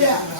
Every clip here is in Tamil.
yeah.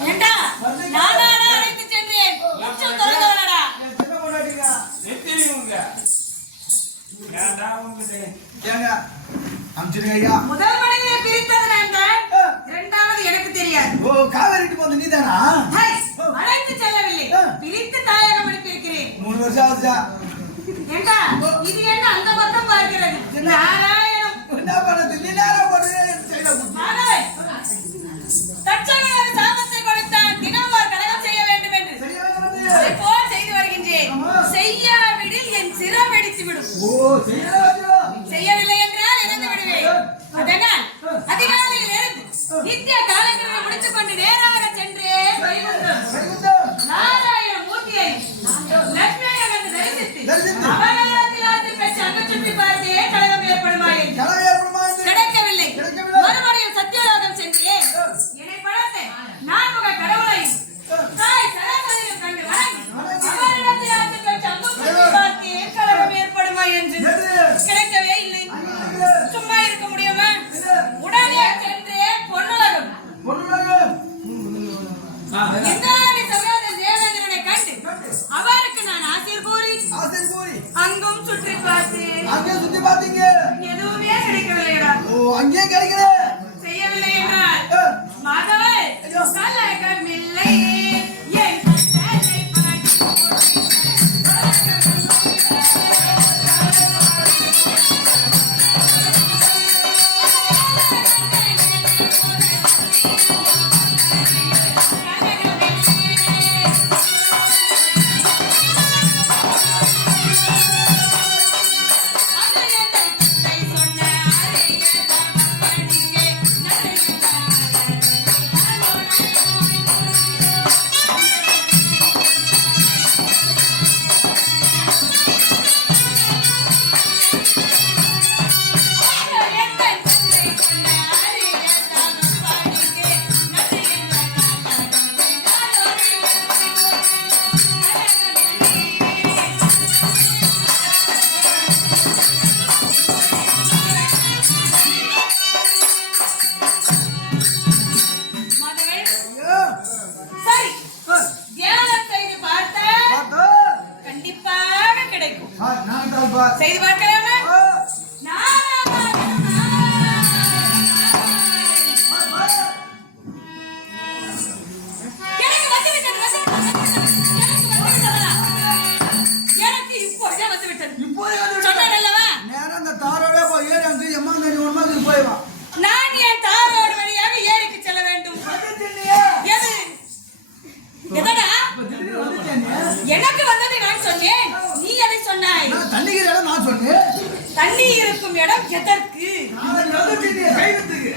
எதற்கு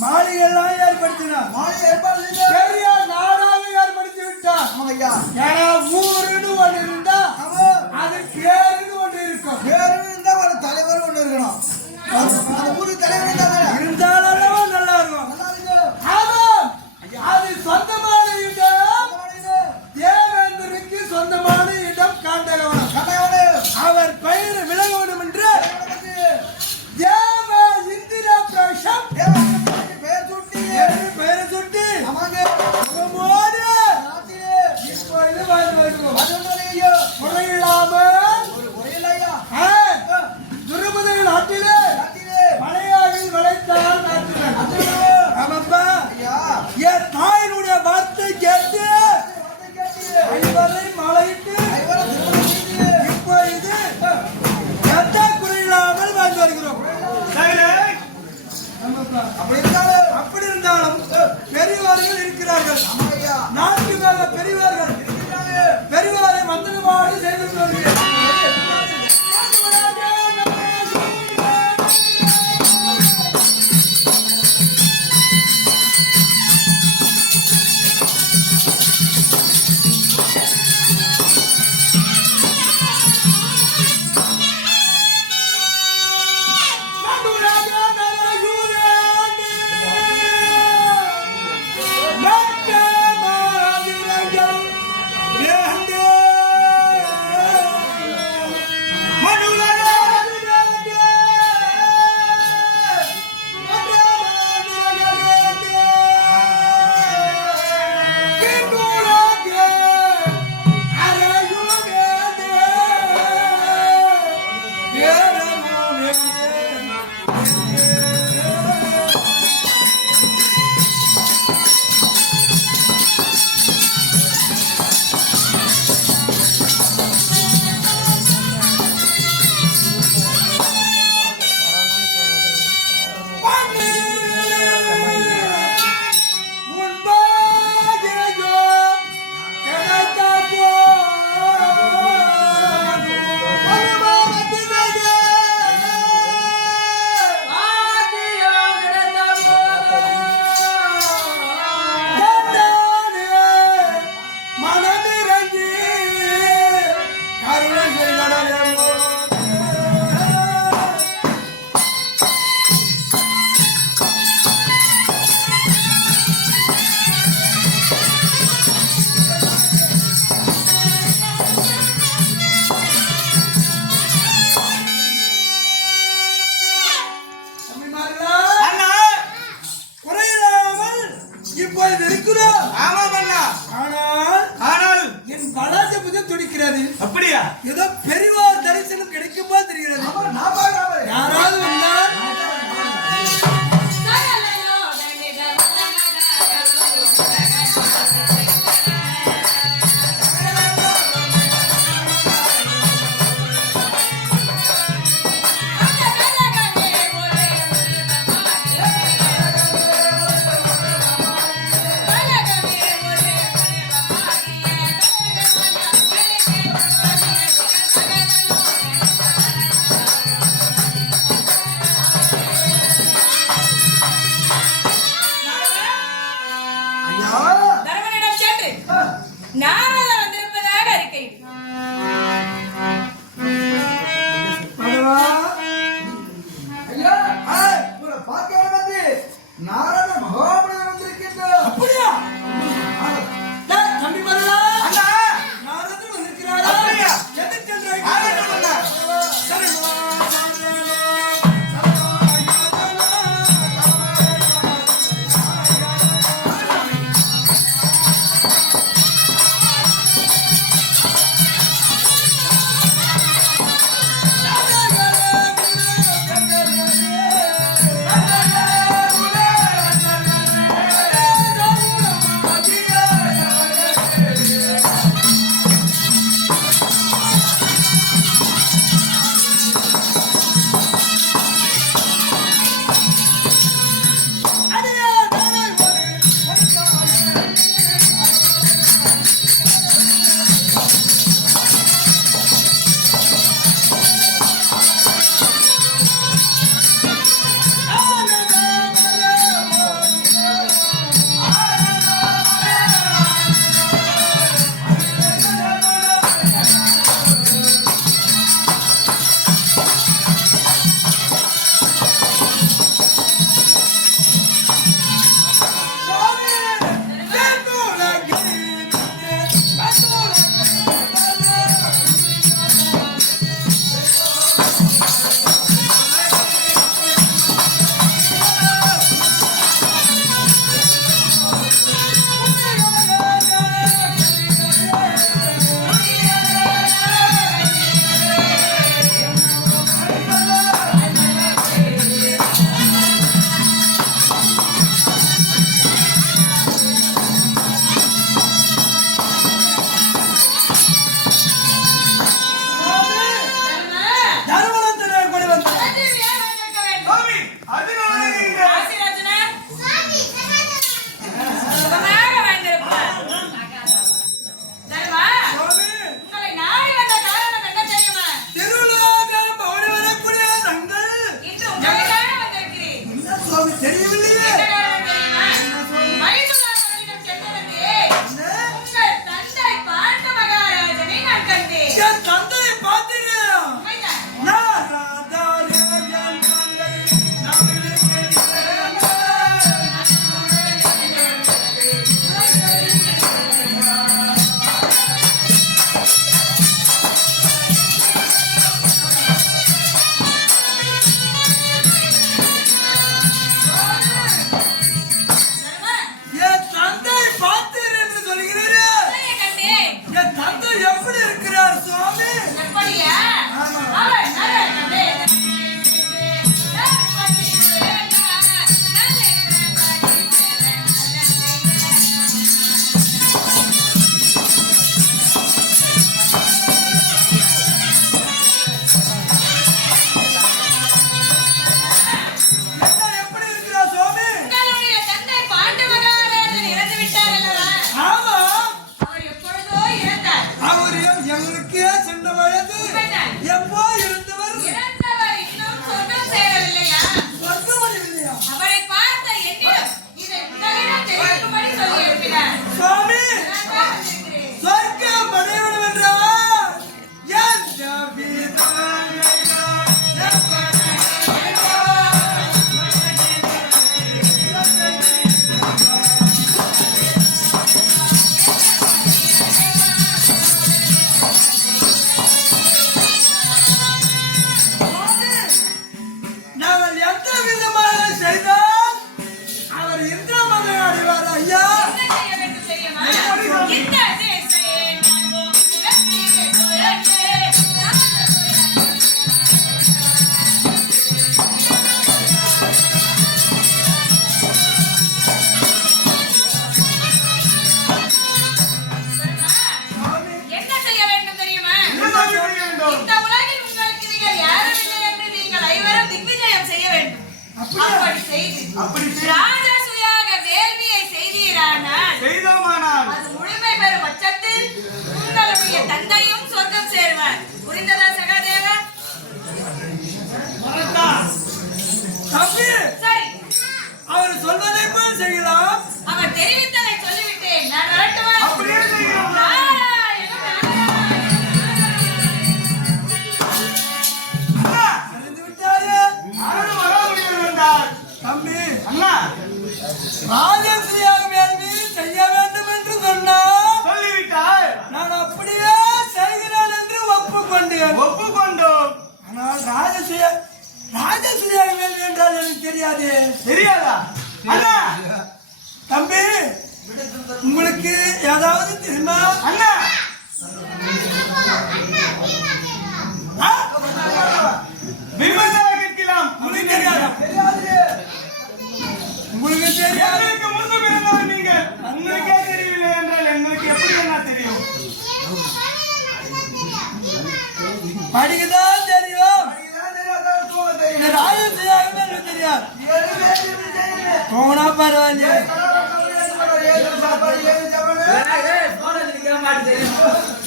மாளிகை எல்லாம் ஏற்படுத்தினார். மாளிகை ஏற்பாடு பெரிய நாடாக ஏற்படுத்தி விட்டார். ஐயா ஏன்னா ஊருன்னு ஒன்று இருந்தா அது பேருன்னு ஒன்று இருக்கும். பேருன்னு இருந்தா ஒரு தலைவர் ஒன்று இருக்கணும். அந்த ஊருக்கு தலைவர்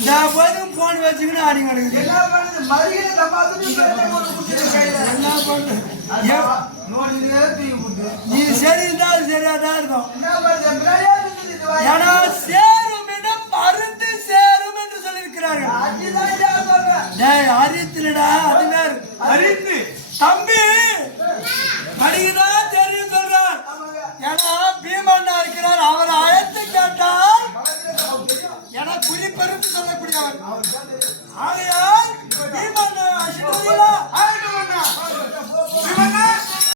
நான் போதும் போன் வச்சுக்கணும் ஆடிங்க நீ சரி இருந்தாலும் சரியா தான் இருக்கும். ஏன்னா சேரும் பருந்து சேரும் என்று சொல்லியிருக்கிறார்கள். அரித்துலடா அது வேறு. அரித்து. தம்பி அடிக்குதா நண்பர் என்று சொல்லக்கூடியவர். ஆகையால்